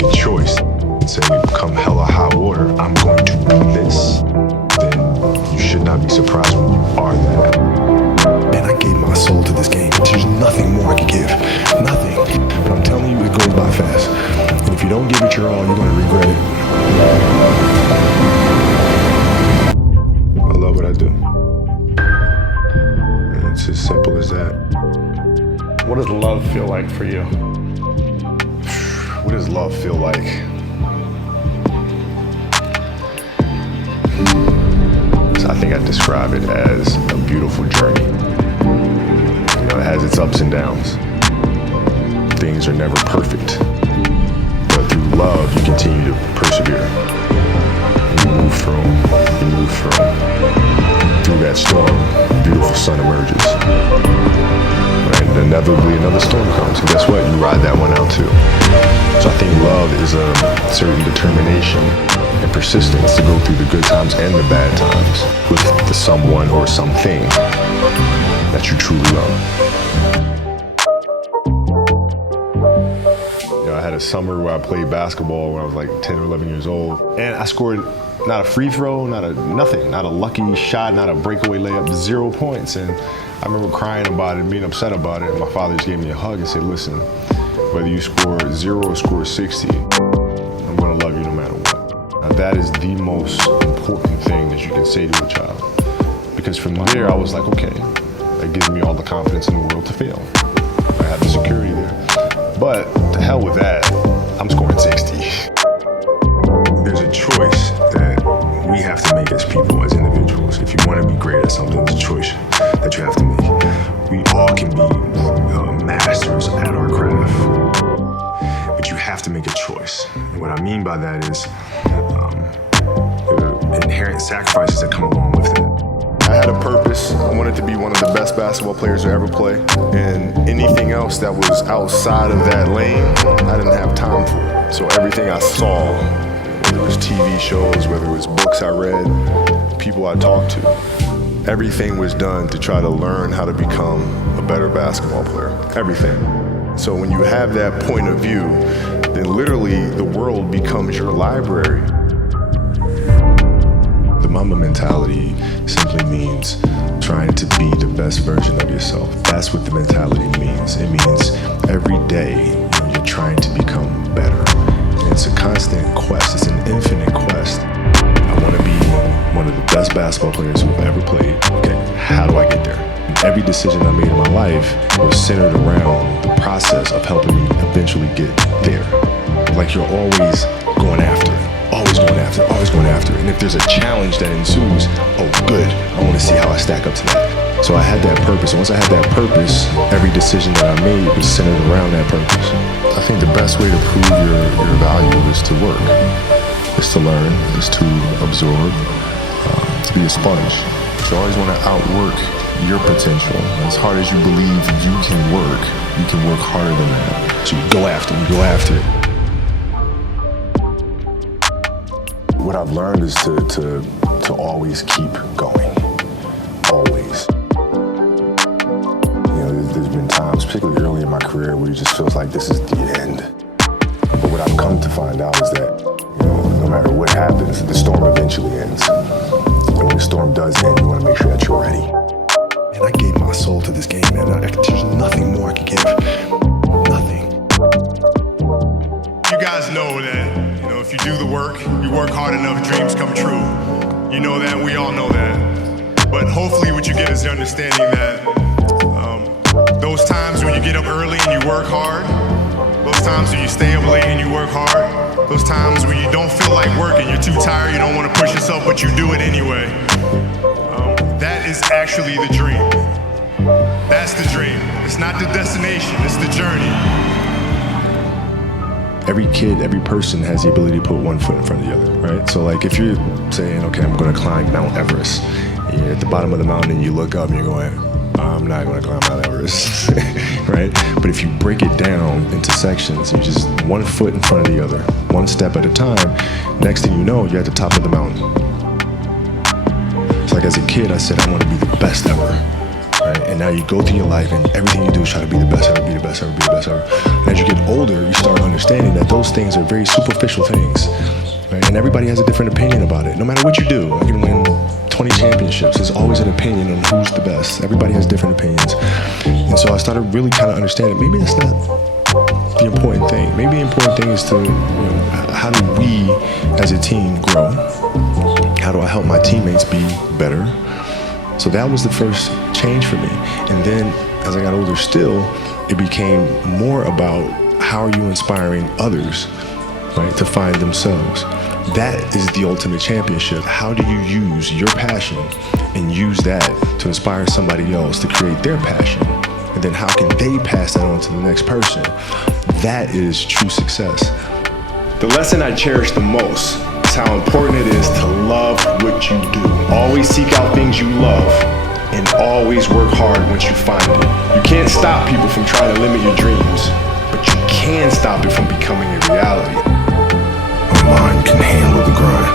make a choice and say, come hell or high water, I'm going to be this, then you should not be surprised when you are that. Man, I gave my soul to this game. There's nothing more I could give. Nothing. But I'm telling you, it goes by fast. And if you don't give it your all, you're going to regret it. I love what I do. And it's as simple as that. What does love feel like for you? What does love feel like? So I think I describe it as a beautiful journey. You know, it has its ups and downs. Things are never perfect. But through love, you continue to persevere. You move through that storm, beautiful sun emerges. And inevitably another storm comes. And guess what? You ride that one out too. So I think love is a certain determination and persistence to go through the good times and the bad times with the someone or something that you truly love. You know, I had a summer where I played basketball when I was like 10 or 11 years old. And I scored not a free throw, not a lucky shot, not a breakaway layup, 0 points. And I remember crying about it, being upset about it. And my father just gave me a hug and said, listen, whether you score 0 or score 60, I'm gonna love you no matter what. Now that is the most important thing that you can say to a child. Because from there, I was like, okay, that gives me all the confidence in the world to fail. I have the security there. But to hell with that, I'm scoring 60. There's a choice that we have to make as people, as individuals. If you want to be great at something, it's a choice that you have to make. We all can be masters at our craft, but you have to make a choice. And what I mean by that is the inherent sacrifices that come along with it. I had a purpose. I wanted to be one of the best basketball players to ever play. And anything else that was outside of that lane, I didn't have time for. So everything I saw, whether it was TV shows, whether it was books I read, people I talked to, everything was done to try to learn how to become a better basketball player. Everything. So when you have that point of view, then literally the world becomes your library. The Mamba mentality simply means trying to be the best version of yourself. That's what the mentality means. It means every day you're trying to become better. And it's a constant quest. It's an infinite quest. I want to be one of the best basketball players who've ever played. Okay, how do I get there? And every decision I made in my life was centered around the process of helping me eventually get there. Like you're always going after it. Always going after it, always going after it. And if there's a challenge that ensues, oh good, I want to see how I stack up to that. So I had that purpose, and once I had that purpose, every decision that I made was centered around that purpose. I think the best way to prove your value is to work, is to learn, is to absorb, to be a sponge. You always want to outwork your potential. As hard as you believe you can work harder than that. So you go after it. What I've learned is to always keep going. Always. You know, there's been times, particularly early in my career, where it just feels like this is the end. But what I've come to find out is that, you know, no matter what happens, the storm eventually ends. And when the storm does end, you want to make sure that you're ready. And I gave my soul to this game, man. There's nothing more I could give. Nothing. You guys know that, you know, if you do the work, you work hard enough, dreams come true. You know that, we all know that. But hopefully what you get is the understanding that those times when you get up early and you work hard, those times when you stay up late and you work hard, those times when you don't feel like working, you're too tired, you don't want to push yourself, but you do it anyway. That is actually the dream. That's the dream. It's not the destination, it's the journey. Every kid, every person has the ability to put one foot in front of the other, right? So like if you're saying, okay, I'm gonna climb Mount Everest, and you're at the bottom of the mountain and you look up and you're going, I'm not gonna climb Mount Everest, right? But if you break it down into sections, you're just one foot in front of the other, one step at a time, next thing you know, you're at the top of the mountain. So like as a kid, I said, I wanna be the best ever, right? right? And now you go through your life and everything you do is try to be the best ever, be the best ever, be the best ever. And as you get older, you start understanding that those things are very superficial things, right? And everybody has a different opinion about it. No matter what you do, I can win 20 championships. There's always an opinion on who's the best. Everybody has different opinions. And so I started really kind of understanding maybe that's not the important thing. Maybe the important thing is to, how do we as a team grow? How do I help my teammates be better? So that was the first change for me. And then as I got older still, it became more about how are you inspiring others, right, to find themselves. That is the ultimate championship. How do you use your passion and use that to inspire somebody else to create their passion? And then how can they pass that on to the next person? That is true success. The lesson I cherish the most is how important it is to love what you do. Always seek out things you love and always work hard once you find it. You can't stop people from trying to limit your dreams, but you can stop it from becoming a reality. My mind can handle the grind,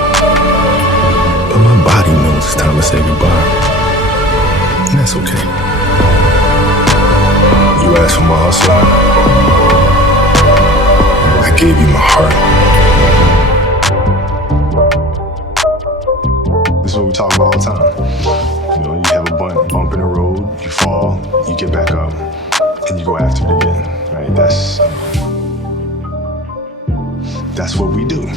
but my body knows it's time to say goodbye. And that's okay. You asked for my hustle. I gave you my heart. This is what we talk about all the time. You have a bump in the road, you fall, you get back up, and you go after it again, right? That's what we do.